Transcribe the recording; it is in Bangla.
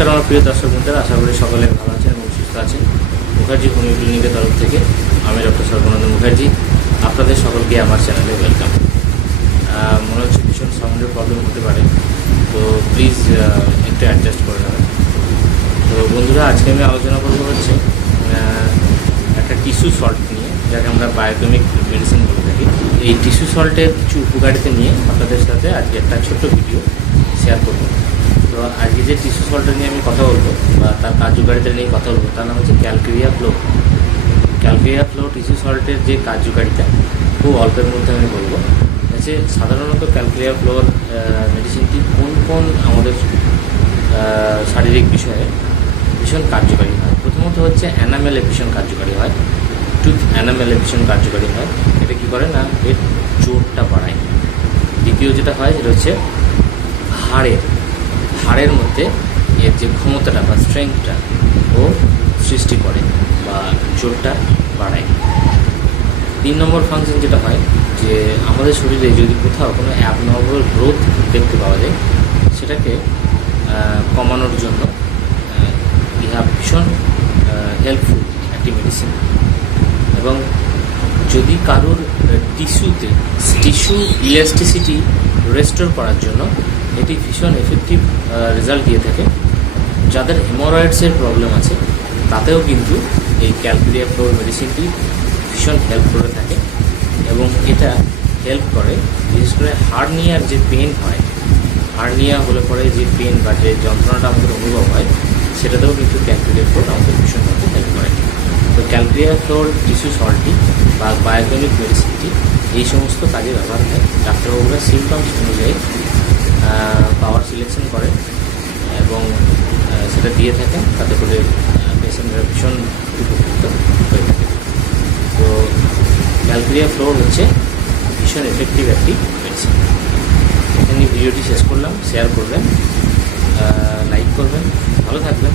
নমস্কার আমার প্রিয় দর্শক বন্ধুরা, আশা করি সকলে ভালো আছেন এবং সুস্থ আছেন। মুখার্জি হোমিও ক্লিনিকের তরফ থেকে আমি ডক্টর সর্বানন্দ মুখার্জি, আপনাদের সকলকে আমার চ্যানেলে ওয়েলকাম। মনে হচ্ছে ভীষণ সাউন্ডের প্রবলেম হতে পারে, তো প্লিজ একটু অ্যাডজাস্ট করে নেবেন। তো বন্ধুরা, আজকে আমি আলোচনা করব হচ্ছে একটা টিস্যু সল্ট নিয়ে, যাকে আমরা বায়োকেমিক মেডিসিন বলে থাকি। এই টিস্যু সল্টের কিছু উপকারিতা নিয়ে আপনাদের সাথে আজকে একটা ছোট্ট ভিডিও শেয়ার করব। তো আজকে যে টিস্যু সল্টটা নিয়ে আমি কথা বলব, বা তার কার্যকারিতা নিয়ে কথা বলব, তার নাম হচ্ছে calcarea fluor calcarea fluor tissue সল্টের যে কার্যকারিতা, খুব অল্পের মধ্যে আমি বলব। হচ্ছে সাধারণত ক্যালকেরিয়া ফ্লোর মেডিসিনটি কোন কোন আমাদের শারীরিক বিষয়ে ভীষণ কার্যকারী হয়? প্রথমত হচ্ছে অ্যানামেলে ভীষণ কার্যকারী হয়। টুথ অ্যানামেলে ভীষণ কার্যকারী হয়। এটা কী করে না? এর জোরটা বাড়ায়। দ্বিতীয় যেটা হয়, সেটা হচ্ছে হাড়ের হাড়ের মধ্যে এর যে ক্ষমতাটা বা স্ট্রেংথটা ও সৃষ্টি করে বা জোরটা বাড়ায়। তিন নম্বর ফাংশন যেটা হয় যে আমাদের শরীরে যদি কোথাও কোনো অ্যাবনর্মাল গ্রোথ দেখতে পাওয়া যায়, সেটাকে কমানোর জন্য ইহা ভীষণ হেল্পফুল একটি মেডিসিন এবং যদি কারোর টিস্যুতে টিস্যু ইলাস্টিসিটি রেস্টোর করার জন্য এটি ভীষণ এফেক্টিভ রেজাল্ট দিয়ে থাকে। যাদের হেমোরয়েডসের প্রবলেম আছে, তাতেও কিন্তু এই ক্যালকুরিয়া ফ্লোর মেডিসিনটি ভীষণ হেল্প করে থাকে এবং এটা হেল্প করে, বিশেষ করে হার্নিয়ার যে পেন হয় হার্নিয়া হলে পরে যে পেন বা যে যন্ত্রণাটা আমাদের অনুভব হয়, সেটাতেও কিন্তু ক্যালকুরিয়া ফ্লোর আমাদের ভীষণভাবে হেল্প করে। তো ক্যালকুরিয়া ফ্লোর টিস্যু সল্টটি বা বায়োকেমিক মেডিসিনটি এই সমস্ত কাজে ব্যবহার হয়। ডাক্তারবাবুরা সিমটমস অনুযায়ী সিলেকশন করে এবং সেটা দিয়ে থাকেন তাতে করে পেশেন্টরা ভীষণ উপকৃত হয়ে থাকে। তো ক্যালকুরিয়া ফ্লোর হচ্ছে ভীষণ এফেক্টিভ একটি মেডিসিন এখানে ভিডিওটি শেষ করলাম শেয়ার করবেন লাইক করবেন, ভালো থাকবেন।